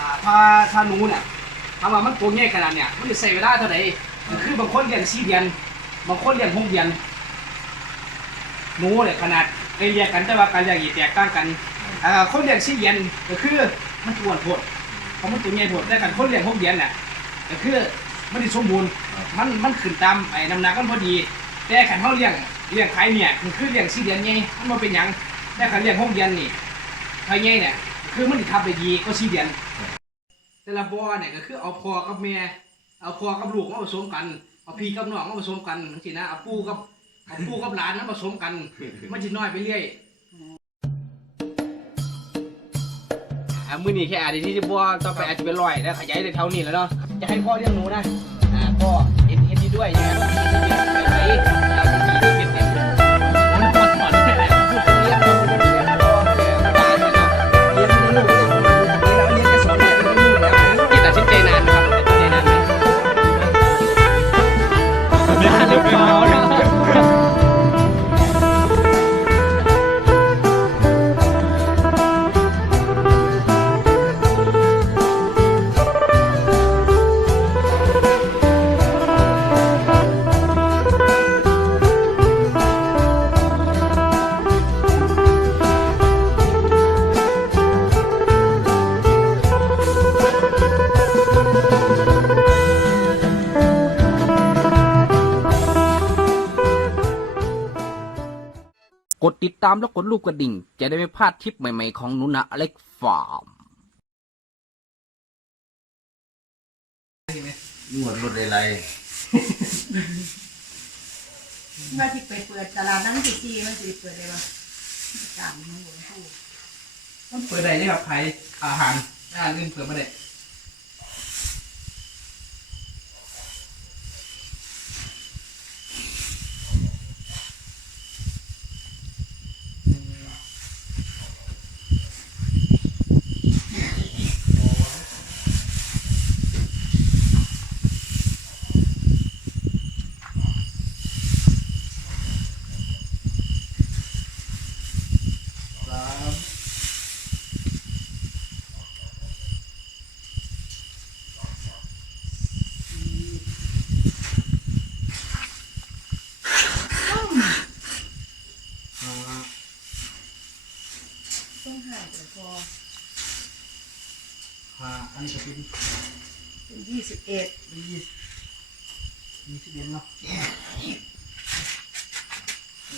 อ่าถ้าถ้าหนูเนี่ยถามว่ามันตัวใหญ่ขนาดเนี่ยมันจะใช้เวลาเท่าไหร่คือบางคนเรียนสี่เดือนบางคนเรียนหกเดือนหนูเนี่ยขนาดใกล้เรียนกันแต่ว่าการเรียนอีแตกต่างกันอ่าคนเรียนสี่เดือนก็คือมันอ้วนโพดเพราะมันตัวใหญ่โพดแต่กันคนเรียนหกเดือนน่ะก็คือมันได้สมบูรณ์มันมันขึ้นตามไอ้น้ำหนักมันพอดี แต่ขันเขาเลี้ยงเลี้ยงขายเนี่ยมันคือเลี้ยงสี่เดือนไงมันบ่เป็นหยังแต่ขันเลี้ยงหกเดือนนี่ขายไงเนี่ย คือมันสิทำได้ดีก็สี่เดือนแต่ละบ่อเนี่ยก็คือเอาพ่อกับแม่เอาพ่อกับลูกมาผสมกัน เอาพี่กับน้องมาผสมกันจังนะเอาปู่กับเอาปู่กับหลานมาผสมกัน มันสิน้อยไปเรื่อยอ่ามื้อนี้แค่อาจจะที่จะบ่อต่อไปอาจจะเป็นร้อยแล้วขยายได้เท่านี้แล้วเนาะจะให้พ่อเลี้ยงหนูนะอ่าพ่อเห็นเห็นดีด้วยนะครับ กดติดตามแล้วกดรูปกระดิ่ง จะได้ไม่พลาดทริปใหม่ๆของหนุนะอเล็กฟาร์มนวดรถอะไรว่าที่ไปเปิดตลาดนั้นสิจีมันสิเปิดได้ปะตามมันหลวงปู่มันเปิดได้นี่ครับขายอาหารอาหารอื่นเปิดไม่ได้ พออ่าอันนี้ก็เป็นเป็นยี่สิบเอ็ดยี่สิบยี่สิบเอ็ดเนาะนี่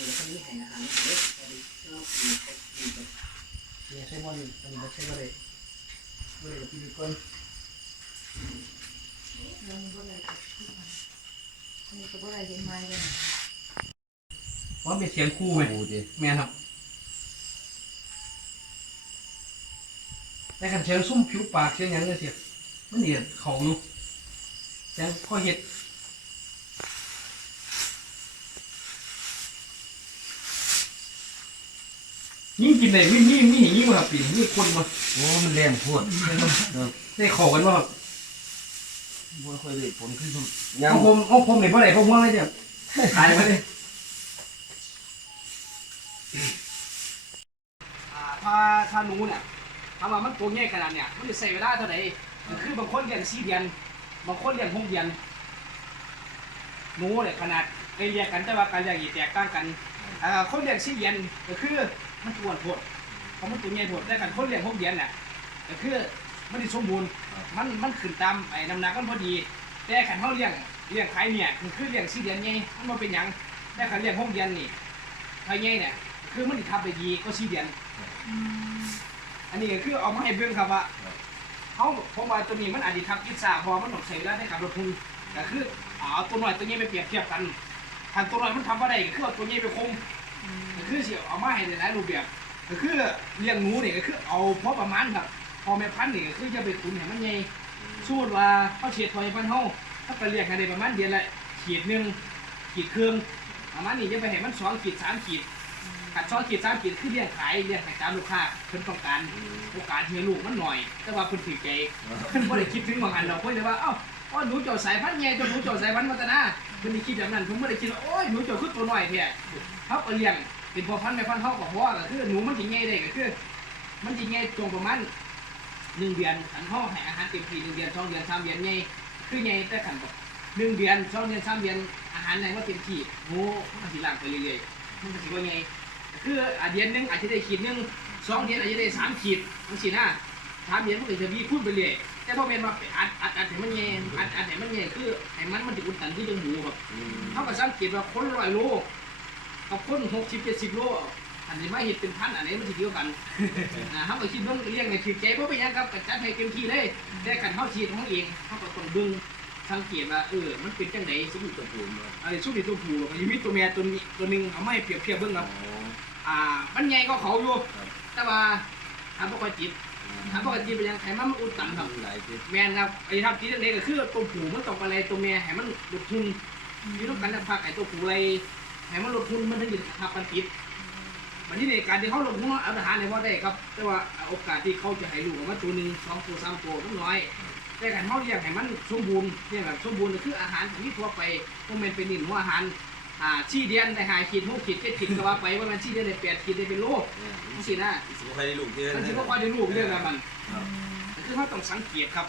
แล้วก็นี่ให้อาหารเด็กอันนี้ก็มีครบมีครบเนี่ยใช้หม้อนี่อันนี้ไม่ใช่ก็ได้ก็ได้กับพี่ก้นยังมีอะไรกับที่มันอันนี้ก็อะไรเห็นไหมกันว่าเป็นเสียงคู่ไหมกูดิแม่นครับ แต่ขันเชียงซุ่มผิวปากเชียงหยังเนี่ยเสียมันเดียดเขาอยู่เสียงข้อเห็ดยิ่งกินไหนมีมีมียิ่งมาปีมีคนมาโอ้มันแรงโพดเออได้เขอกันว่าบ่ค่อยได้ผลขึ้นสุดยัยังงผมเอาผมไหนเพราะไหนเพราะว่าอะไรเนี่ยตายไปเลยอ่าถ้าถ้าหนูเนี่ยถามว่ามันตัวใหญ่ขนาดเนี่ยมันจะใช้เวลาเท่าไหร่คือบางคนเรียนสี่เดือน บางคนเรียนหกเดือนหนูเนี่ยขนาดใกล้เรียนกันแต่ว่าการเรียนอีกแตกต่างกันอ่าคนเรียนสี่เดือนก็คือมันอ้วนโพดเพราะมันตัวใหญ่โพดแต่กันคนเรียนหกเดือนเนี่ยก็คือมันได้สมบูรณ์มันมันขึ้นตามไอ้น้ำหนักมันพอดี แต่ขันเขาเลี้ยงเลี้ยงขายเนี่ยมันคือเลี้ยงสี่เดือนไงมันบ่เป็นหยังแต่ขันเลี้ยงหกเดือนนี่ขายไงเนี่ยคือมันสิทำได้ดีก็สี่เดือน อันนี้ก็คือเอามาให้เบิ่งครับว่าเขาผมว่าตัวนี้มันอาจจะทับกิจสาพอมันต้องใช้เวลาในการลดทุนก็คือเอาตัวหน้อยตัวนี้ไปเปรียบเทียบกันถ้าตัวหน้อยมันทำบ่ได้ก็คือเอาตัวนี้ไปคมก็คือสิเอามาให้ในหลายรูปแบบก็คือเลี้ยงหนูนี่ก็คือเอาพอประมาณครับพอแม่พันธุ์นี่ก็คือจะไปขุนให้มันใหญ่สมมติว่าเขาเฉียดถอยพันเฮาถ้าก็เรียกกันได้ประมาณเดือนละขีดหนึ่งขีดครึ่งประมาณนี้จะไปเห็นมันสองขีดสามขีด ขัดสองขีดสามขีดคือเรียกขายเรียกให้ตามลูกค้าเพิ่นต้องการโอกาสเฮียลูกมันหน่อย แต่ว่าเพิ่นถือใจเพิ่นบ่ได้คิดถึงบางอันเราเพิ่นเลยว่าเอ้าอ๋อหนูเจ้าสายพันธุ์ใหญ่เจ้าหนูเจ้าสายพันธุ์วัฒนาเพิ่นได้คิดแบบนั้นเพิ่นบ่ได้คิดว่าโอ้ยหนูเจ้าคือตัวน้อยแท้เขาก็เลี้ยงเป็นพ่อพันธุ์แม่พันธุ์เฮาก็พอก็คือหนูมันสิใหญ่ได้ก็คือ มันสิใหญ่ตรงประมาณหนึ่งเดือนขันห้องให้อาหารเต็มที่หนึ่งเดือนสองเดือนสามเดือนไงคือไงแต่ขันแบบหนึ่งเดือนสองเดือนสามเดือนอาหารไหนว่าเต็มที่โง่มันสิล่างไปเรื่อยๆมันก็สิว่าไง คืออาเดือนหนึงอาจจะได้ขีดหนึงสองเดือนอาจจะได้สามขีดมันสินะสามเดือนมันก็จะมีพูดไปเรื่อยแต่พอเป็นมาไปอัดอัดอัดให้มันไงอัดอัดให้มันไงคือให้มันมันจะอุดตันที่จังหมูครับเขาก็สังเกตว่าคนร้อยโลกับคนหกสิบเจ็ดสิบโลอันนี้มาเห็นเป็นพันอันนี้มันสิเดียวกันอ่าเขาก็คิดเบิ่งเลี้ยงในถือใจเพราะเป็นหยังครับก็จัดให้เต็มที่เลยแต่กันเขาฉีดของเขาเองเขาก็ต้องเบิ่งสังเกตว่าเออมันเป็นจังไดสมมติตัวผู้อันนี้สุดที่ตัวผู้ก็ยังมีตัวเมียตัวนี้ตัวหนึงเอามาให้เปรียบเทียบเบิ่งครับ อ่า มันใหญ่ก็เขาอยู่ แต่ว่าทำปกติทำปกติเป็นยังไขมันมันอุดตันครับแมนครับไอ้ทับที่เล็กก็คือตัวผูมันต้องอะไรตัวแม่ให้มันลดทุนยู่ต้องการจะพักไอ้ตัวผูอะไรให้มันลดทุนมันถึงจะทับกันติดวันนี้ในการที่เขาลงทุนเอาอาหารในว่าได้ครับ แต่ว่าโอกาสที่เขาจะให้ลูกออกมาตัวหนึ่งสองตัวสามตัวมันน้อยแต่การเขาเลี้ยงให้มันสมบูรณ์เนี่ยแบบสมบูรณ์คืออาหารที่ทั่วไปพวกมันเป็นดินหัวอาหาร อ่าชี้เดียนได้หาขีดหกขีดเจ็ดขีดก็ว่าไปว่ามันชี้เดียนได้แปดขีดได้เป็นโลนี่สินะสิบ่ใครได้ลูกเยอะมันนะถือว่าความได้ลูกเรื่องอะไรมันคือเขาต้องสังเกตครับ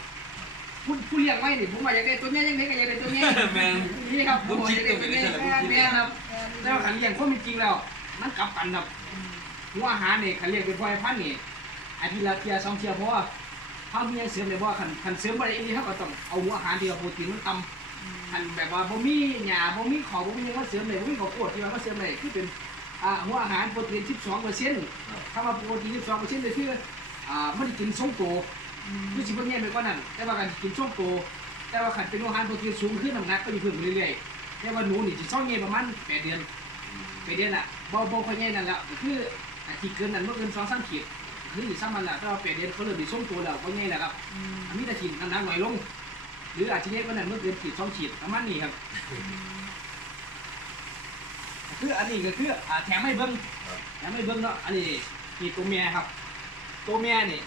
ผู้ผู้เลี้ยงไว้นี่ผมว่าอยากได้ตัวเนี้ยยังไงก็อยากได้ตัวเนี้ยแม่นนี่ครับผมบอกอยากได้ตัวเนี้ยผมคิดตัวนี้แม่ครับแล้วขันเลี้ยงความเป็นจริงแล้วมันกลับกันครับหัวอาหารนี่ขันเลี้ยงเป็นพ่อพันธุ์นี่อาทิตย์ละเทียสองเทียเพราะว่าเขามีอย่างเสริมเลยเพราะว่าขันขันเสริมอะไรอีกเขาก็ต้องเอาหัวอาหารที่เราโปรตีนมันต่ำ ขันแบบว่าบ่มีหญ้าบ่มีขอบ่มีหยังมาเสริมเลยบ่มีข้าวโพดที่ว่ามาเสริมเลยคือเป็นอ่าหัวอาหารโปรตีน12เปอร์เซ็นต์คำว่าโปรตีน12เปอร์เซ็นต์เลยคืออ่ามันกินส่งโตคือสิบวันนี้ไปกว่านั้น แต่ว่าการกินช่วงโตแต่ว่าขันเป็นอาหารโปรตีนสูงขึ้นน้ำหนักก็อยู่เพิ่มเรื่อยๆแต่ว่าหนูนี่สิช่องเงี้ยประมาณแปดเดือนแปดเดือนอะบ่บ่ค่อยเงี้ยนั่นแหละก็คืออาทิตย์เกินนั้นเมื่อเกินสองสามขีดคืออยู่ซ้ำมันแหละแต่ว่าแปดเดือนเขาเริ่มมีช่วงโตแล้วก็เงี้ยแหละครับอันนี้แต่ขีดน้ำหนักหน่อยลง หรืออาจจะเงี้ยกว่านั้นเมื่อเกินขีดสองขีดประมาณนี้ครับ คืออันนี้ก็คืออ่าแถมให้เบิ้งแถมให้เบิ้งเนาะอันนี้นี่ตัวเมียครับ ตัวเมียนี่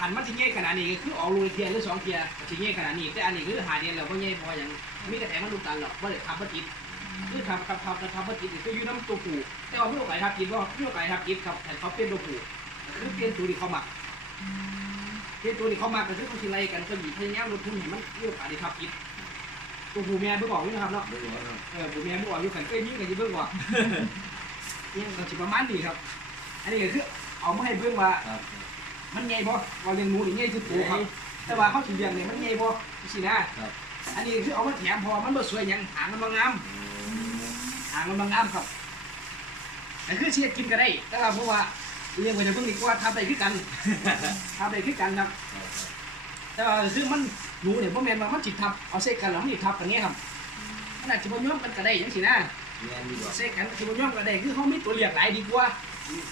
หันมันสิเงี้ยขนาดนี้ก็คือออกลูกเทียหรือสองเทียก็สิเงี้ยขนาดนี้แต่อันนี้คือหาเดียนแล้วก็เงี้ยพออย่างมีแต่แถมมันลูกตันหรอกว่าเลยทำพัจิตคือทำทำทำทำพัจิตนี่คืออยู่น้ำตัวผู้แต่ว่าไม่โอกาสทำจิตว่าไม่โอกาสทำจิตครับแต่เขาเป็นตัวผู้คือเปลี่ยนตัวที่เขาหมัก เปลี่ยนตัวที่เขาหมักก็คือเขาสิไล่กันก็หยิบพยายามลดทุนให้มันไม่โอกาสได้ทำจิตตัวผู้เมียเบิ่งออกอยู่นะครับเนาะเออผู้เมียเบิ่งออกอยู่ขันเอ้ยยิ่งกันยิ่งเบิ่งออกนี่ก็สิประมาณนี้ครับ อันนี้ก็คือเอามาให้เบิ่งว่าครับมันใหญ่บ่เราเลี้ยงหมูนี่ใหญ่สุดโตครับ แต่ว่าเขาสิเลี้ยงนี่มันใหญ่บ่สินะครับอันนี้คือเอามาแถมพอมันบ่สวยหยังหางมันบ่งามหางมันบ่งามครับอันคือเชียกินก็ได้แต่ว่าเพราะว่า เลี้ยงไว้จะเพิ่งดีกว่าทำได้คือกันทำได้คือกันครับ แต่ว่าคือมันหนูเนี่ยบ่แม่นว่ามันสิทับเอาเส้กันแล้วมันสิทับกันเงี้ยครับมันอาจจะบ่ย้อมกันก็ได้จังซี่นะแม่นดีกว่าเส้กันสิบ่ย้อมก็ได้คือเขามีตัวเลือกหลายดีกว่า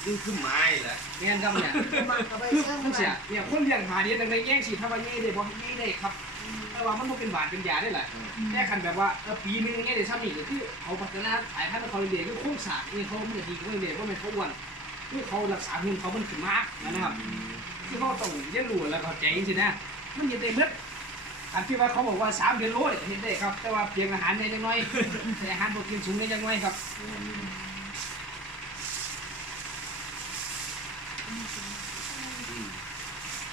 คือคือไม้แหละแม่นครับเนี่ยมันก็ไปคือเชื่อมมันเสียเนี่ยคนเลี้ยงหาเดียนในแย่งสิถ้าว่าแย่ได้บ่แย่ได้ครับแต่ว่ามันบ่เป็นหวานเป็นยาได้แหละแค่คันแบบว่าเออปีนึงแย่ได้ซ้ำนี่ก็คือเขาพัฒนาสายพันธุ์เขาเรียนคือโครงสร้างนี่เขามันก็ดีเขาเรียนว่ามันเขาอ้วน คือเขารักษาหุ่นเขามันขึ้นมากนะครับคือเขาต้องเรียนรู้แล้วเข้าใจจรินะมันเห็นได้เบิดอันที่ว่าเขาบอกว่า3เดือนโลเนี่ยเห็นได้ครับ แต่ว่าเพียงอาหารในจังน้อยแต่อาหารโปรตีนสูงในจังน้อยครับ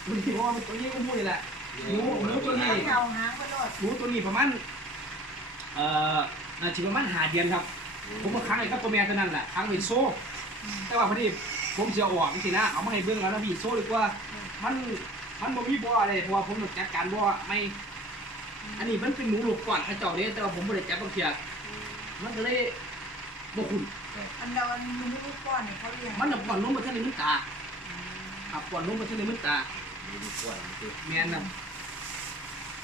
มันที่ว่ามันตัวนี้ก็มู้นี่แหละหนูหนูตัวนี้เงาหมูตัวนี้ประมาณเอ่อน่าจะประมาณหาเดือนครับ ผมมาค้างไอ้กับตัวแม่ตัวนั้นแหละค้างไว้โซ่ แต่ว่าพอดีผมจะเอาออกจริงๆนะ เอามาให้เบื้องแล้วนะพี่โซ่ดีกว่า มัน มันบ่มีบ่ออะไรเพราะว่าผมต้องจัดการบ่อไม่ อันนี้มันเป็นหนูหลบก่อนข้าเจ้าเนี่ยแต่ว่าผมไม่ได้จับบางเทียมันก็เลยบ่คุณอันเราอันมันไม่รู้ก้อนเนี่ยเขาเรียกมันน่ะก่อนนุ่มมาเท่านี้มันตาครับก่อนนุ่มมาเท่านี้มันตาดีกว่าคือแม่นครับ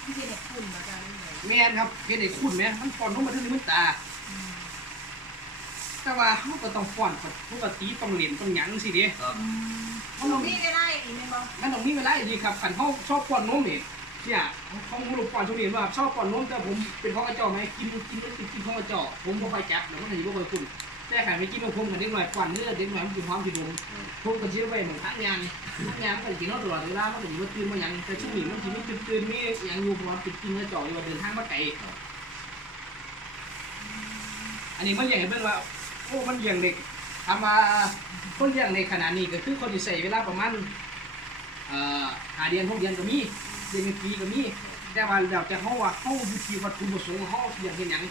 ที่เป็นเด็กคุณมาจากนี่เลยแม่นครับเฮ็ดให้คุณแม่มันก่อนนุ่มมาเท่านี้มันตา แต่ว่าเขาก็ต้องฟ้อนปกติต้องเล่นต้องหยังสิเด้ครับมันตรงนี้ก็ได้อีกไหมบ้างมันต้องมีเวลาดีครับขันเขาชอบป้อนนมนี่เนี่ยเขาผู้ลูกป้อนช่วงนี้ว่าชอบป้อนนมแต่ผมเป็นของกระจอกไหมกินกินไม่กินกินของกระจอกผมบ่ค่อยจับแล้วมันก็อยู่บ่ค่อยคุ้นแต่ขันไม่กินนมผมกับเด็กหน่อยป้อนเนื้อเด็กหน่อยมันกินพร้อมกินนมผมก็เชื่อไว้เหมือนทั้งยางทั้งยางมันก็กินเขาตลอดเวลามันก็อยู่ว่าตื่นมาหยังแต่ช่วงนี้มันกินไม่ตื่นตื่นมีหยังอยู่เพราะว่าติดกินกระจอกอยู่ว่าเดินทางมาไกล อันนี้มันอย่างเบิ่งว่าโอ้มันอย่างเด็กทำมาคนอย่างในขนาดนี้ก็คือคนที่ใส่เวลาประมาณอเอ่อหาเดือนหกเดือนก็มีเดือนเป็นปีก็มีแต่ว่าเราจะเขาว่าเขาอยู่ที่วัตถุประสงค์ของเขาเลี้ยงเห็นหยัง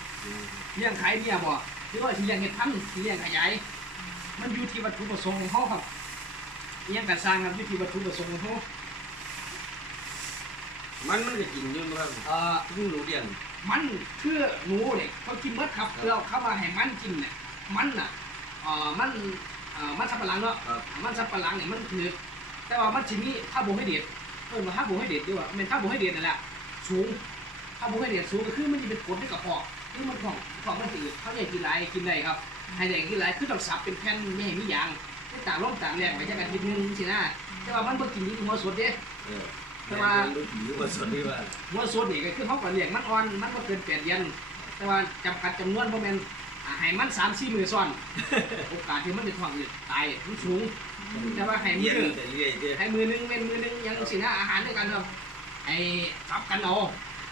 เลี้ยงขายเนี่ยบ่หรือว่าสิเลี้ยงเห็ดพันธุ์สิเลี้ยงขยายมันอยู่ที่วัตถุประสงค์ของเขาครับเลี้ยงการสร้างครับอยู่ที่วัตถุประสงค์ของเขามันมันก็กินอยู่ครับเอ่อที่หนูเดียนมันคือหนูเนี่ยเขากินเมดครับเราเข้ามาให้มันกินเนี่ย มันน่ะเอ่อมันเอ่อมันสับปะหลังเนาะครับมันสับปะหลังเนี่ยมันคือแต่ว่ามันจะมีคาร์โบไฮเดรตเออมาคาร์โบไฮเดรตดีกว่าเป็นคาร์โบไฮเดรตนั่นแหละสูงคาร์โบไฮเดรตสูงก็คือมันจะเป็นกรดในกระเพาะคือมันของของมันจืดเขาจะกินไรกินได้ครับให้ได้กินไรคือต้องสับเป็นแผ่นไม่ให้มียางไม่ต่างร่มต่างแรงไปจากกันทีนึงสินะแต่ว่ามันบ่กินที่หัวสดเด้ เออแต่ว่า ลูกผีว่าสดที่ว่าหัวสดนี่ก็คือเขาก็เลี้ยงมันอ่อนมันบ่เกินแปดเดือนแต่ว่าจำกัดจำนวนบ่แม่นอ่า ให้มันสามสี่มือซ้อน โอกาสที่มันจะท้องนี่ตายมันสูง แต่ว่าให้มืเลี้ยงอแต่เรื่อยเด้อให้มือหนึงเป็นมือหนึงอยังสินะอาหารด้วยกันครับไอ้ทับกันเอา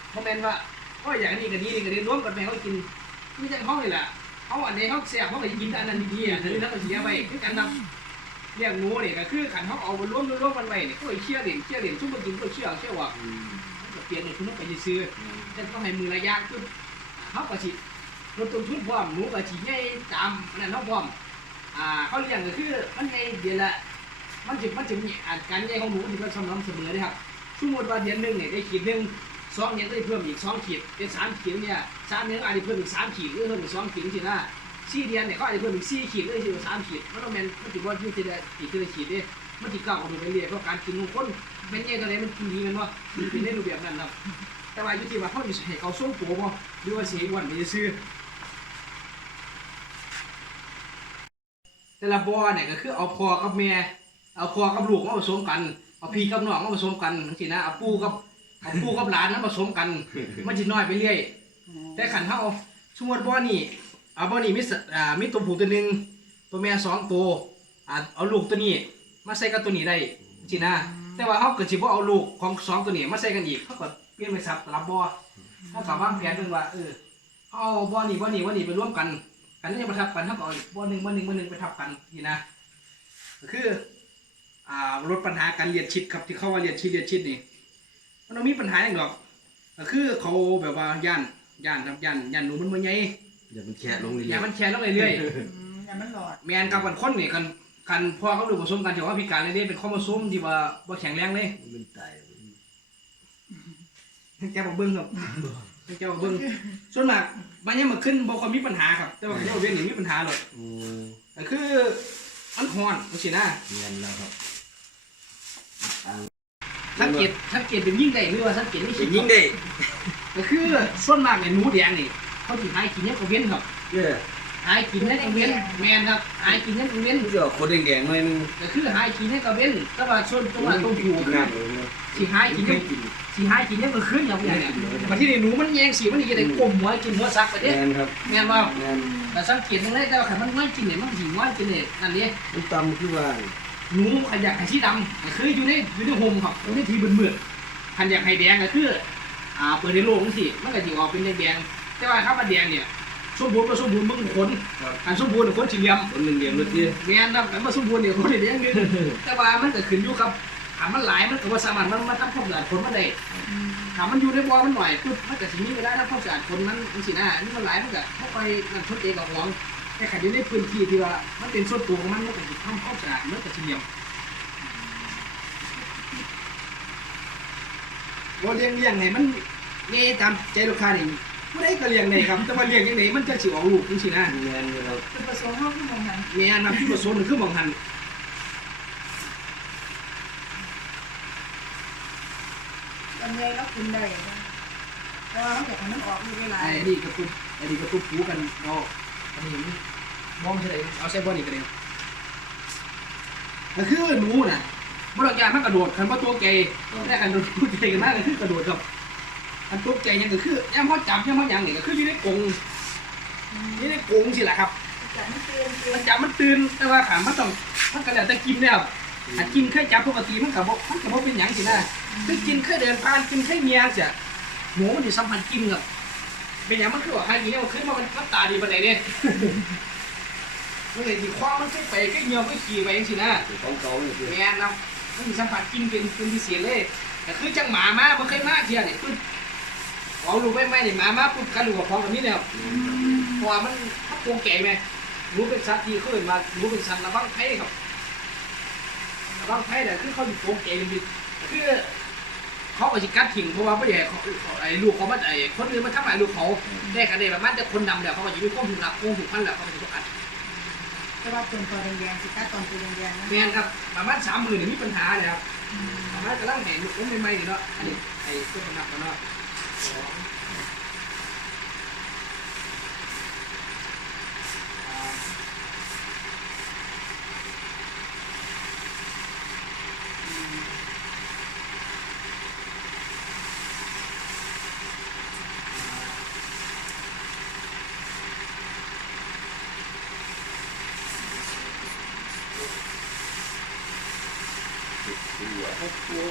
เพราะแม่นว่าโอ้ยอย่างนี้ก็ดีนี่ก็ดีรวมกันไปเขากินคือจังเขาเลยล่ะเขาอันนี้เขาเสียเขาก็กินแต่อันนั้นดีๆอะถือแล้วก็เสียไปคือกันครับเลี้ยงหนูนี่ก็คือขันเขาเอาไปรวมรวมกันไว้นี่ก็ไปเชี่ยเหรียญเชี่ยเหรียญชุ่มไปกินก็เชี่ยเชี่ยว่าอืมมันก็เปลี่ยนในคุณต้องไปซื้อแต่ต้องให้มือระยะคือเขาก็สิ ลดต้นทุนพร้อมหนูก็สิใหญ่ตามอันนั้นเขาพร้อมอ่าเขาเลี้ยงก็คือมันใหญ่เดือนละมันจะมันจะมีอาการใหญ่ของหนูที่มันสม่ำเสมอเลยครับสมมติว่าเดือนหนึ่งเนี่ยได้ขีดหนึ่งสองเดือนได้เพิ่มอีกสองขีดเป็นสามขีดเนี่ยสามเดือนอาจจะเพิ่มอีกสามขีดหรือเพิ่มอีกสองขีดสินะสี่เดือนเนี่ยก็อาจจะเพิ่มอีกสี่ขีดหรือสิบสามขีดมันต้องเป็นมันถือว่ายืดทีละขีดทีละขีดเนี่ยมันจะก้าวออกไปเรื่อยๆเพราะการกินของคนเป็นไงตอนนี้มันกินดีมันว่ามันเป็นในรูปแบบนั้นครับแต่ว่าอยู่ที่ว่าเขาจะให้เขาส่งตัวบ่หรือว่าเสียวันไปซื้อ แต่ละบ่อเนี่ยก็คือเอาพ่อกับแม่เอาพ่อกับลูกมาผสมกัน เอาพี่กับน้องมาผสมกันจังซี่นะเอาปู่กับเอาปู่กับหลานนั้นผสมกัน มันสิน้อยไปเรื่อย แต่ขันเฮาสมมติบ่อนี่เอาบ่อนี่มีสอ่ามีตัวผู้ตัวหนึงตัวแม่สองตัวอ่าเอาลูกตัวนี้ มาใส่กับตัวนี้ได้จังซี่นะแต่ว่าเฮาก็สิบ่เอาลูกของสองตัวนี้มาใส่กันอีกเฮาก็เปลี่ยนไปสับสลับบ่อเฮาก็วางแผนเบิ่งว่าเออเฮาเอาบ่อนี่บ่อนี่บ่อนี่ไปร่วมกัน กันนี่มาทับกันเฮาก็เอาอีกบ่อหนึงบ่อหนึงบ่อหนึงไปทับกันนี่นะก็คือ อ่าลดปัญหาการเลียดชิดครับที่เขาว่าเลียดชิดเลียดชิดนี่มันต้องมีปัญหาอย่างดอกก็คือเขาแบบว่าย่านย่านครับย่านย่านหนูมันมันใหญ่อย่ามันแค่ลงเรื่อย่าอยมันแชร์ลงเรื่อยอืมอย่ามันหลอดๆแมนกับกันคนนี่กันกันพ่อเขาดูผสมกันถือว่าพิการเลยเด้เป็นข้อมาซุ้มที่ว่าบ่แข็งแรงเลยๆมันตายแกบอกเบิ้งครับ แกบอกเบิ้งส่วนมากมันยังมาขึ้นบ่ค่อยมีปัญหาครับ แต่ว่าเดี๋ยวเว้นนี่มีปัญหาเลยโอ้ก็คือมันฮ้อนจังซี่นะเรียนแล้วครับสังเกตสังเกตเป็นยิ่งได้หรือว่าสังเกตไม่จะคิดยิงได้ก็คือส่วนมากเนี่ยหนูแดงนี่เขาสิหายกินเนี่ยก็เว้นครับเด้อ หายกินเนี่ยก็เว้นแมนครับหายกินเนี่ยก็เว้นมันจะออกคนแดงๆหน่อยนึงก็คือหายกินเนี่ยก็เว้นแต่ว่าส่วนตัวาตัวผู้คือน้ำเลยเนาะสิหายกินเนี่ยกินสิหายกินเนี่ยก็ขึ้นอย่างเงี้ยเนี่ยมาที่นี่หนูมันแยงสีมันนี่จะได้กลมหัวกินหัวซักไปเด้แมนครับแมนว่าแมนแต่สังเกตตรงนี้แต่ว่าขันมันง่ายกินเนี่ยมันสิง่ายกินเนี่ยนั่นนี่มันตำคือว่าหนูขันอยากให้สีดำก็คืออยู่ในอยู่ในโฮมครับอยู่ในทีเบื่อๆขันอยากให้แดงก็คืออ่าเปิดในโลกสิมันก็จะออกเป็นแดงๆแต่ว่าครับมันแดงเนี่ย สมบูรณ์ก็สมบูรณ์มึงคนครับ อันสมบูรณ์คนสี่เหลี่ยมคนหนึ่งเดียวรถที่แม่นครับกันมาสมบูรณ์เนี่ยคนเดียวนึงแต่ว่ามันก็ขึ้นอยู่กับถามมันหลายมันก็ว่าสามารถมันมาทำความสะอาดคนมันได้ถามมันอยู่ในบ่อมันหน่อยปุ๊บมันก็สิมีเวลาทำความสะอาดคนมันมันสินะนี่มันหลายมันก็บ่ค่อยนั่นชดเองกับหวงแต่ขันอยู่ในพื้นที่ที่ว่ามันเป็นส่วนตัวของมันมันก็สิทำความสะอาดมันก็สิเหลี่ยมบ่เลี้ยงเลี้ยงให้มันเงี้ตามใจลูกค้านี่ ผู้ใดก็เลี้ยงได้ครับ แต่ว่าเลี้ยงจังไดมันจะสิออกลูกจังซี่นะแมนอยู่เราคือผสมเข้าขึ้นมาหันแม่นครับที่ผสมนี่คือหมองหันลำไยเรากินได้นะแต่ว่าเราอยากให้มันออกลูกเวลาไอ้นี่กับคุณไอ้นี่กับคุณผูกันเราอันนี้มองเฉยเอาใส่บอลนี่กันเองก็คือหนูน่ะบริการมันกระโดดคันว่าตัวแกแต่คันตัวแกกันมากก็คือกระโดดครับ อันตัวแกยังก็คือย่ำพอจับย่ำพอหยังนี่ก็คืออยู่ในกรงอยู่ในกรงสิแหละครับจากมันเตือนเตือมันนจับมันตื่นแต่ว่าขามันต้องมันก็แล้วแต่กินเนี่ยครับถ้ากินเคยจับปกติมันกับบ่มันกับบ่เป็นหยังสินะคือกินเคยเดินผ่านกินเคยเมียเสียหมูมันสิสัมผัสกินครับเป็นหยังมันคือว่าใครกินเนี่ยมันขึ้นมามันมันตาดีปานใดเนี่ยมันเลยสิคว้ามันขึ้นไปก็เงียวก็ขี่ไปจังสินะของเก่าเนี่ยคือแม่นนะมันมีสัมผัสกินเป็นเป็นพิเศษเลยแต่คือจังหมามามันเคยมาเทียเนี่ย คือเอาลูกไม่ไม่เนี่ยหมามาปุ๊บกันลูกกับพร้อมแบบนี้เนี่ยครับเพราะว่ามันมันโกงแก่ไหมรู้เป็นสัตว์ที่เขาเลยมารู้เป็นสัตว์ระวังไพ่ครับระวังไพ่แต่คือเขาอยู่โกงแก่จริงๆคือเขาเอาจิกัดทิ้งเพราะว่าไม่ใหญ่เขาไอ้ลูกเขามาไอ้คนอื่นมาทำลายลูกเขาได้กันเลยแบบมันจะคนดำเดี๋ยวเขาก็จะมีความถูกหลักโกงถูกพันแล้วเขาก็จะถูกอัดแต่ว่าตนตัวแดงๆสิกัดตอนตัวแดงๆนะแมนครับประมาณสามหมื่นมีปัญหาเลยครับประมาณกำลังเห็นลูกใหม่ๆนี่เนาะอันนี้ไอ้ตัวหนักมันเนาะ ส หกตัว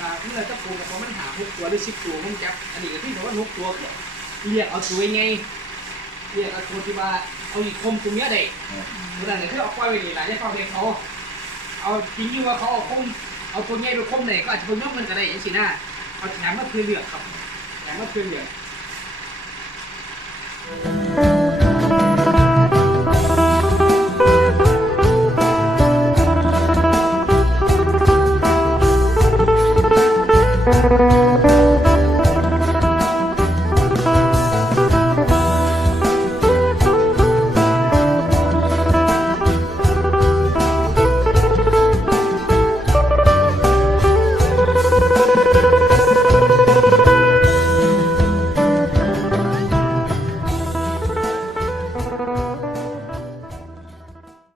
อ่าเมื่อจะปูกับเขามันหาหกตัวหรือสิบตัวมันจับอันนี้ก็ที่เขาว่าหกตัวเรียกเอาตัวไงเรียกเอาตัวที่ว่าเอาอีกคมตัวเนี้ยได้เมื่อไหร่ที่เอาปล่อยไปนี่หลายที่เขาเพลงเขาเอาจริงๆว่าเขาเอาคมเอาตัวใหญ่ไปคมไหนก็อาจจะเป็นย่อมมันก็ได้อย่างสินะเอาแถมมาเพื่อเลือกครับแถมมาเพื่อเลือก